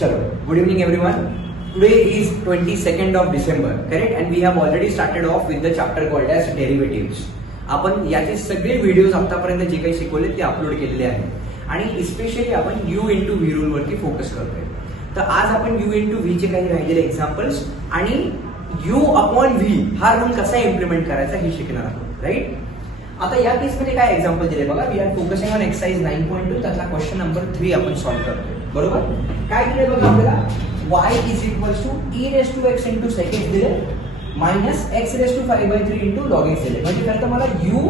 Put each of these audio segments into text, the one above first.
Chalo, good evening everyone. Today is 22nd of December, correct? And we have already started off with the chapter called as derivatives. आपण याचे सगळे videos आतापर्यंत जे काही शिकवले ते अपलोड केलेले आहेत आणि स्पेशली आपण यू इंटू व्ही रूल वरती फोकस करतोय. तर आज आपण यू इंटू व्ही चे काही राहिलेले एक्झाम्पल्स आणि यू अपॉन व्ही हा रूल कसा इम्प्लिमेंट करायचा हे शिकणार आहोत, राईट? आता या केसमध्ये काय एक्झाम्पल दिले बघा. We are focusing on exercise 9.2 त्यातला क्वेश्चन नंबर 3 आपण सॉल्व्ह करतोय, बरोबर? काय दिले बघा आपल्याला, y is equals to e raise to x into second दिले minus x raise to 5/3 into log x दिले. म्हणजे खरं तर मला u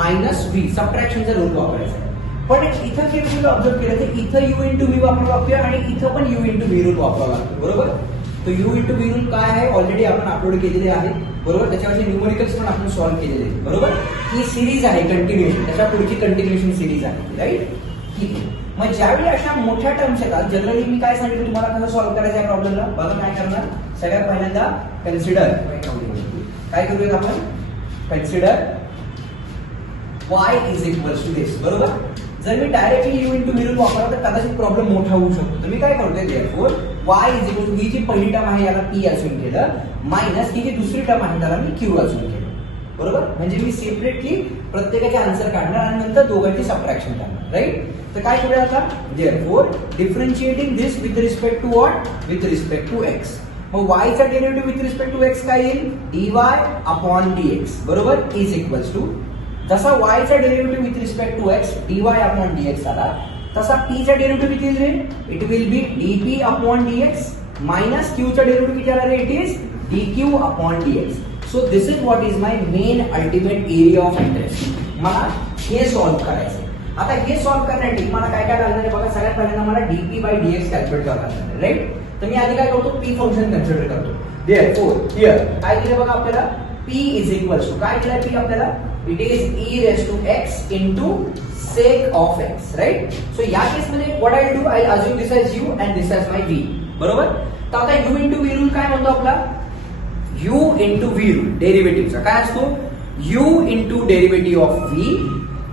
मायनस v सबट्रॅक्शनचा रूल वापरायचा आहे. पण इथं केवळ ऑब्झर्व केलं तर इथं u इंटू v वापरावं लागतोय आणि इथं पण u इंटू v रूल वापरावं लागतो, बरोबर? तो u इंटू v रूल काय आहे ऑलरेडी आपण अपलोड केलेले आहे, बरोबर? त्याच्यावरचे न्यूमेरिकल्स पण आपण सॉल्व्ह केलेले आहेत, बरोबर? ही सिरीज आहे कंटिन्युएशन, त्याच्या पुढची कंटिन्युएशन सिरीज आहे, राईट? ठीक आहे. मग ज्यावेळी अशा मोठ्या टर्म्स येतात जनरली मी काय सांगितलं तुम्हाला कसं सॉल्व्ह करायचं या प्रॉब्लेमला. बघा काय करणार, सगळ्यात पहिल्यांदा कन्सिडर काय करूयात आपण, consider y is equals to this, बरोबर? जर मी directly u into v rule वापरला तर कदाचित प्रॉब्लेम मोठा होऊ शकतो. तर मी काय करतोय, therefore y is equal to v ची पहिली टर्म आहे याला p असून केलं मायनस ही जी दुसरी टर्म आहे त्याला मी q असून केलं, बरोबर? म्हणजे मी सेपरेटली प्रत्येकाचे आन्सर काढणार आणि नंतर दोघांची सबट्रॅक्शन करणार, राईट? तर काय करूया आता, therefore differentiating this with respect to what, with respect to x. मग y चा derivative with respect to x काय येईल, dy अपॉन dx, बरोबर? इज इक्वल्स टू जसा y चा derivative with respect to x dy upon dx आला तसा p चा डेरिव्हेटिव्ह किती येईल, it will be dp upon dx minus q चा डेरिव्हेटिव्ह किती आला रे, it is dq upon dx. So this is what is my main ultimate area of interest. मला हे सॉल्व्ह करायचं. आता हे सॉल्व्ह करण्यासाठी मला काय काय लागणार आहे बघा. सगळ्यात पहिल्यांदा मला dp बाय dx कॅल्क्युलेट करावं लागणार आहे, राईट? तर मी आधी काय करतो, p फंक्शन कन्सिडर करतो. देअरफॉर हियर काय दिलं बघा आपल्याला, p इज इक्वल्स टू काय दिलं p आपल्याला, it is e raise to x into sec of x, right? So या केस मध्ये what I do, I assume this as u and this as my v, बरोबर? तर आता u into v rule काय म्हणतो आपला, u into v rule डेरिव्हेटिव्हचा काय असतो, u into derivative of v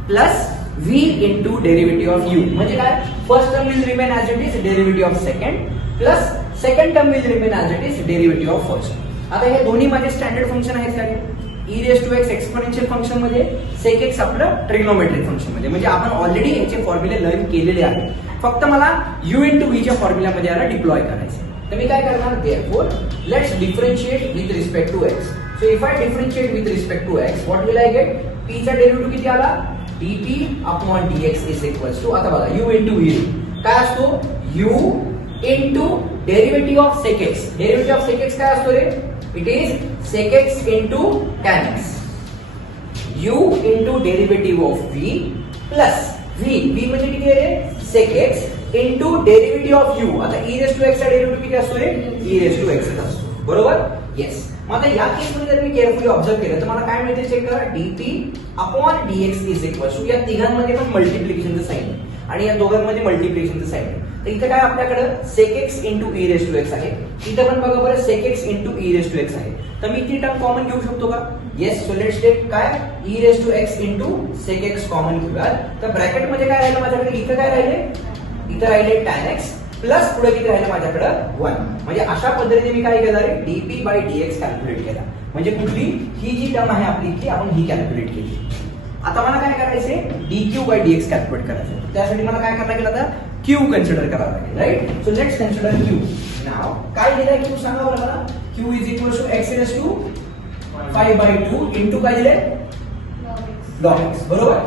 plus v into derivative of u. म्हणजे काय, first term will remain as it is derivative of second plus second term will remain as it is derivative of first. आता हे दोन्ही माझे standard function आहेत काय, e raise to x exponential function मध्ये, sec x आपलं trigonometric function मध्ये. म्हणजे आपण ऑलरेडी याचे फॉर्म्युले लर्न केलेले आहेत, फक्त मला u इंटू v च्या फॉर्म्युल्यामध्ये याला डिप्लॉय करायचे. तर मी काय करणार, therefore let's differentiate with respect to x. So if I differentiate with respect to x what will I get, p चा डेरिव्हेटिव्ह किती आला, dp upon dx is equals to, आता बघा u इंटू v काय असतो, u into derivative of sec x. Derivative of sec x काय असतो रे, it is sec x into tan x. u into derivative of v plus v म्हणजे किती आहे रे, sec x into derivative of u. आता e raise to x चा derivative किती असतो रे, e रेस टू x असतो, बरोबर? येस. मग आता या केसमध्ये जर मी केअरफुली ऑब्झर्व केलं तर मला काय मिळते, चेक करा, dp upon dx is equal to, या तिघांमध्ये पण मल्टिप्लिकेशनचं साइन आहे आणि या दोघांमध्ये मल्टिप्लिकेशनचं साइन आहे. तर इथं काय आपल्याकडे sec x into e raise to x आहे, इथं पण बघा बरं sec x into e raise to x आहे. तर मी ती टर्म कॉमन घेऊ शकतो का, येस. सो लेट्स टेक काय, e raise to x into sec x common घेऊया. तर ब्रॅकेट मध्ये काय राहिलं माझ्याकडे, इथं काय राहिले, इथं राहिले tan x प्लस पुढे किती राहिलं माझ्याकडे 1. म्हणजे अशा पद्धतीने मी काय केलं, dp बाय dx कॅल्क्युलेट केला. म्हणजे कुठली ही जी टर्म आहे आपली ती आपण ही कॅल्क्युलेट केली. आता मला काय करायचंय, dq बाय dx कॅल्क्युलेट करायचं. त्यासाठी मला काय करायला लागेल, आता q कन्सिडर करावं लागेल, right? So let's consider q. नाव काय दिलंय q सांगा बरं मला, q is equal to x raise to 5/2 into काय दिलंय, log x, बरोबर?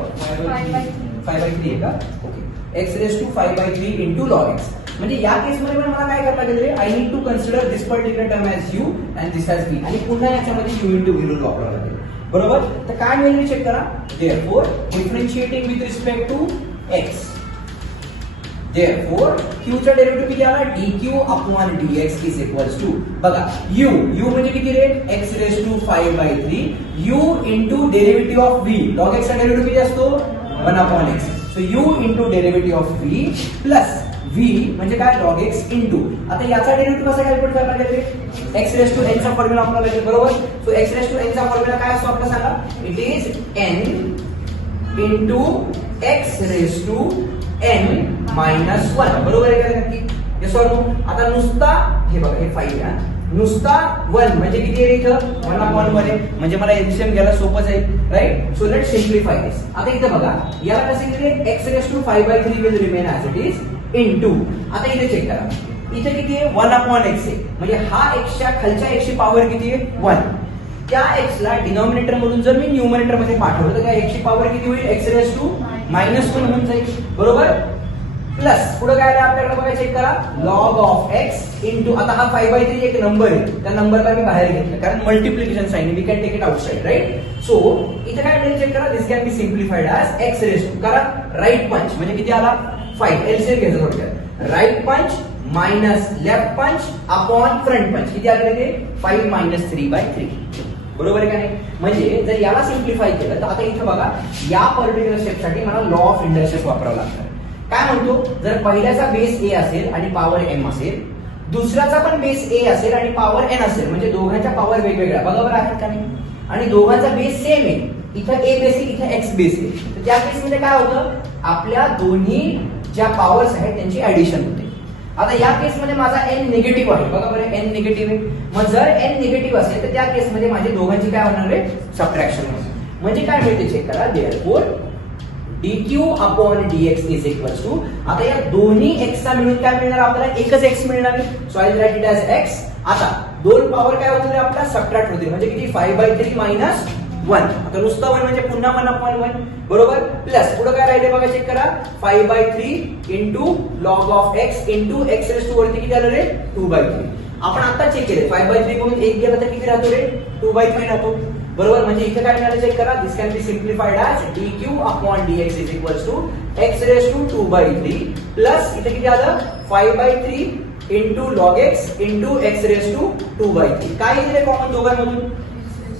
5/3 आहे का, okay. x raise to 5/3 into log x. म्हणजे या केसमध्ये मला काय करायला लागेल, I need to consider this particular term as u and this as v. आणि पुन्हा याच्यामध्ये u इंटू v रूल वापरावा लागेल, बरोबर? तर काय मिळेल चेक करा, therefore differentiating with respect to x, therefore q चा डेरिव्हेटिव्ह किती आला, dq upon dx is equals to, बघा u म्हणजे किती रे, x raise to 5/3 u into derivative of v. log x चा डेरिव्हेटिव्ह किती असतो, 1 upon x. So u into derivative of v plus v म्हणजे काय, log x इंटू, आता याचा डेरिव्हेटिव्ह कसा कॅल्क्युलेट करायला लागेल, x रेस टू n चा फॉर्म्युला वापरावा लागेल, बरोबर? So x raise to n चा फॉर्म्युला काय असतो आपल्याला सांगा, it is n into x raise to n minus 1, बरोबर आहे का नक्की? Yes or no? आता नुसता हे बघा, हे 5 आहे, नुसता 1 म्हणजे किती आहे इथं? 1/1 आहे, म्हणजे मला एलसीएम घ्यायला सोपं जाईल, राईट? सो लेट सिम्प्लिफाय दिस. आता इथं बघा, याला कसं लिहिले? x⁵5/3 will remain as it is into. आता इथे चेक करा, इथे किती आहे? 1/x आहे, म्हणजे हा x च्या खालच्या x ची पॉवर किती आहे? 1. त्या x ला डिनॉमिनेटर मधून जर मी न्यूमरेटर मध्ये पाठवलं तर त्या x ची पॉवर किती होईल? x⁻⁻1 होऊन जाईल, बरोबर? प्लस पुढे काय आहे आपल्याकडे बघा, चेक करा, लॉग ऑफ x इनटू. आता हा 5/3 एक नंबर आहे, त्या नंबरला मी बाहेर घेतलं कारण multiplication sign, we can take it outside, right? So इथे काय मिळेल चेक करा, this can be simplified as x⁻². करा राईट पंच म्हणजे किती आला? 5. एलसीएम घ्यायचं थोडक्यात. राईट पंच मायनस लेफ्ट पंच अपॉन फ्रंट पंच किती आले ते? 5 - 3/3. बरोबर आहे का नाही? म्हणजे जर याला सिम्प्लिफाय केलं तर आता इथे बघा, या पर्टिक्युलर स्टेपसाठी मला लॉ ऑफ इंडक्शन्स वापरावं लागतं. काय म्हणतो? जर पहिल्याचा बेस a असेल आणि पॉवर m असेल, दुसऱ्याचा पण बेस a असेल आणि पॉवर n असेल, म्हणजे दोघांच्या पॉवर वेगवेगळ्या बरोबर आहेत का नाही? आणि दोघांचा बेस सेम आहे, इथं a बेस आहे, इथं x बेस आहे, तर त्या केसमध्ये काय होतं? आपल्या दोन्ही ज्या पॉवर्स आहेत त्यांची ऍडिशन होते. आता या केसमध्ये माझा n निगेटिव्ह आहे, बघा बरं, n निगेटिव्ह आहे. मग जर n निगेटिव्ह असेल तर त्या केसमध्ये माझे दोघांची काय होणार आहे? सबट्रॅक्शन होणार. म्हणजे काय मिळते चेक करा, therefore dq/dx is equal to. आता या दोन्ही x चा मिळून काय मिळणार आपल्याला? एकच x मिळणार आहे, so I right it as x. आता दोन पॉवर काय होतील आपल्याला? सबट्रॅक्ट होतील, म्हणजे किती? 5/3 मायनस 1. आता नुसता 1 म्हणजे पुन्हा 1/1, बरोबर? प्लस पुढे काय राहिले बघा, चेक करा, 5/3 into log of x into x⁻² वरती किती आलं रे? 2/3. आपण आता चेक केले, 5/3 मधून 1 गेला तर किती राहतो रे? 2/3 राहतो, बरोबर? म्हणजे इथे काय मिळालं चेक करा, this can be simplified as dq/dx is equal to x⁻²/3 plus इथे किती आलं? 5/3 into log x into x⁻²/3. काय दिले कॉमन दोघांमधून?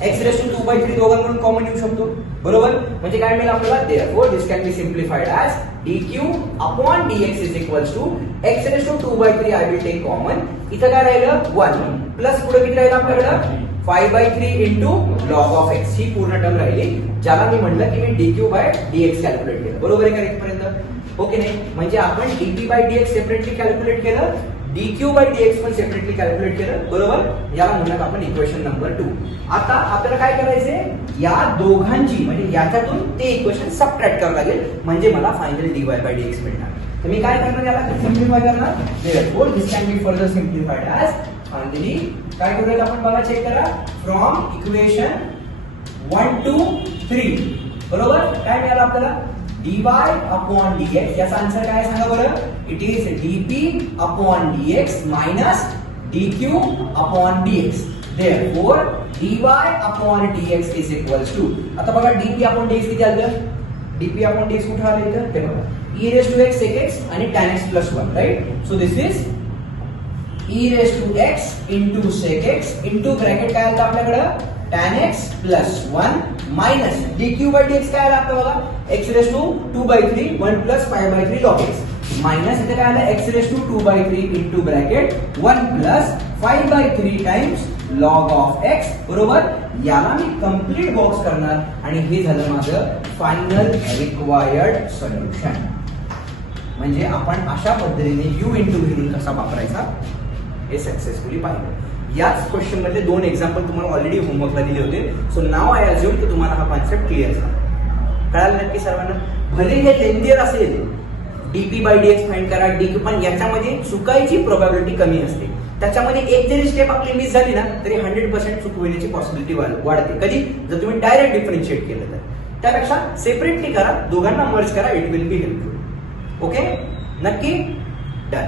x⁻²/3 दोघांमधून कॉमन येऊ शकतो, बरोबर? म्हणजे काय मिळेल आपल्याला? Therefore this can be simplified as dq/dx is equal to x⁻²/3. I will take common, इथं काय राहिलं? 1 प्लस पुढे किती राहिलं आपल्याकडे? 5/3 इंटू लॉग ऑफ x. ही पूर्ण टर्म राहिली, ज्याला मी म्हटलं की मी dq/dx कॅल्क्युलेट केलं, बरोबर आहे का इथपर्यंत? ओके नाही? म्हणजे आपण dp/dx सेपरेटली कॅल्क्युलेट केलं, dq/dx पण सेपरेटली कॅल्क्युलेट केलं, बरोबर? याला म्हणतात आपण इक्वेशन नंबर 2. आता आपल्याला काय करायचंय? या दोघांची म्हणजे याच्यातून ते इक्वेशन सबट्रॅक्ट करावं लागेल, म्हणजे मला फायनली dy/dx मिळणार. तर मी काय करणार? याला सिम्प्लिफाय करणार. Therefore this can be further simplified as finally काय करूया आपण बघा, चेक करा, फ्रॉम इक्वेशन 1 to 3, बरोबर? काय मिळालं आपल्याला? dy/dx. याचा आन्सर काय सांगा बरं? It is dp/dx minus dq/dx. Therefore dy/dx is equal to, आता बघा dp/dx किती आलं? dp/dx कुठे आलं इथं? हे बघा, e⁻x sec x आणि tan x plus 1, right? So this is e⁻x into sec x into bracket काय आलं आपल्याकडं? tan x plus 1 minus dq/dx काय आलं आपलं बघा? x⁻²/3 1 plus 5/3 log x minus इथे काय आलं? x⁻²/3 into bracket 1 plus 5/3 times log of x, बरोबर? याला मी कंप्लीट बॉक्स करणार आणि हे झालं माझं फायनल रिक्वायर्ड सोल्युशन. म्हणजे आपण अशा पद्धतीने u इंटू v रूल कसा वापरायचा हे सक्सेसफुली पाहिलं. याच क्वेश्चन मध्ये 2 एक्झाम्पल तुम्हाला ऑलरेडी होमवर्कला दिले होते. सो नाव आय अज्युम की तुम्हाला हा कॉन्सेप्ट क्लिअर झाला. कळालं नक्की सर्वांना? भले हे लेंथीयर असेल, dp/dx फाइंड करा, dq, पण याच्यामध्ये चुकायची प्रोबॅबिलिटी कमी असते. त्याच्यामध्ये एक जरी स्टेप आपली मिस झाली ना तरी 100% चूक होण्याची पॉसिबिलिटी वाढते. कधी? जर तुम्ही डायरेक्ट डिफरन्शिएट केलं तर. त्यापेक्षा सेपरेटली करा, दोघांना मर्ज करा, it will be helpful. Okay, नक्की डन.